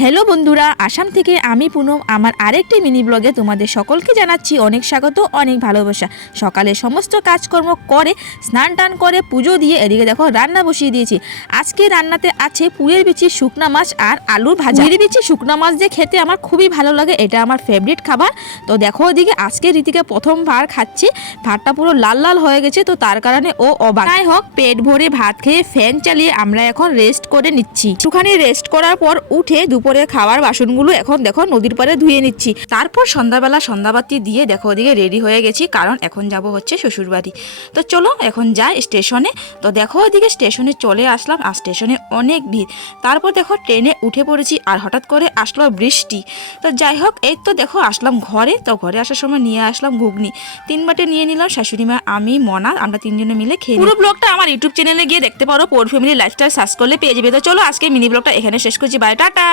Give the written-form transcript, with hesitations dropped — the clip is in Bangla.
হ্যালো বন্ধুরা, আসাম থেকে আমি পুনম আমার আরেকটি মিনি ব্লগে তোমাদের সকলকে জানাচ্ছি অনেক স্বাগত, অনেক ভালোবাসা। সকালে সমস্ত কাজকর্ম করে স্নান টান করে পুজো দিয়ে এদিকে দেখো রান্না বসিয়ে দিয়েছি। আজকে রান্নাতে আছে পুঁইয়ের বিচি শুকনা মাছ আর আলুর ভাজা। পুঁইয়ের বিচি শুকনা মাছ দিয়ে খেতে আমার খুবই ভালো লাগে, এটা আমার ফেভারিট খাবার। তো দেখো ওদিকে আজকে রীতিকে প্রথমবার খাচ্ছি, ভাতটা পুরো লাল লাল হয়ে গেছে, তো তার কারণে ও অবাক। যাই হোক, পেট ভরে ভাত খেয়ে ফ্যান চালিয়ে আমরা এখন রেস্ট করে নিচ্ছি। একটুখানি রেস্ট করার পর উঠে দুপুরের খাবার বাসনগুলো এখন দেখো নদীর পাড়ে ধুয়ে নিচ্ছি। তারপর সন্ধ্যাবেলা সন্ধ্যাবাতি দিয়ে দেখো ওদিকে রেডি হয়ে গেছি, কারণ এখন যাব হচ্ছে শ্বশুরবাড়ি। তো চলো এখন যাই স্টেশনে। তো দেখো ওদিকে স্টেশনে চলে আসলাম, আর স্টেশনে অনেক ভিড়। তারপর দেখো ট্রেনে উঠে পড়েছি, আর হঠাৎ করে আসলো বৃষ্টি। তো যাই হোক, এই তো দেখো আসলাম ঘরে। তো ঘরে আসার সময় নিয়ে আসলাম ঘুগনি 3 বাটে নিয়ে নিলাম, শাশুড়ি মা আমি মনা আমরা 3 জনে মিলে খেয়ে। পুরো ব্লগটা আমার ইউটিউব চ্যানেলে গিয়ে দেখতে পারো, পোর ফ্যামিলি লাইফস্টাইল সার্চ করলে পেয়ে যাবে। তো চলো আজকে মিনি ব্লগটা এখানে শেষ করছি, বাই টাটা।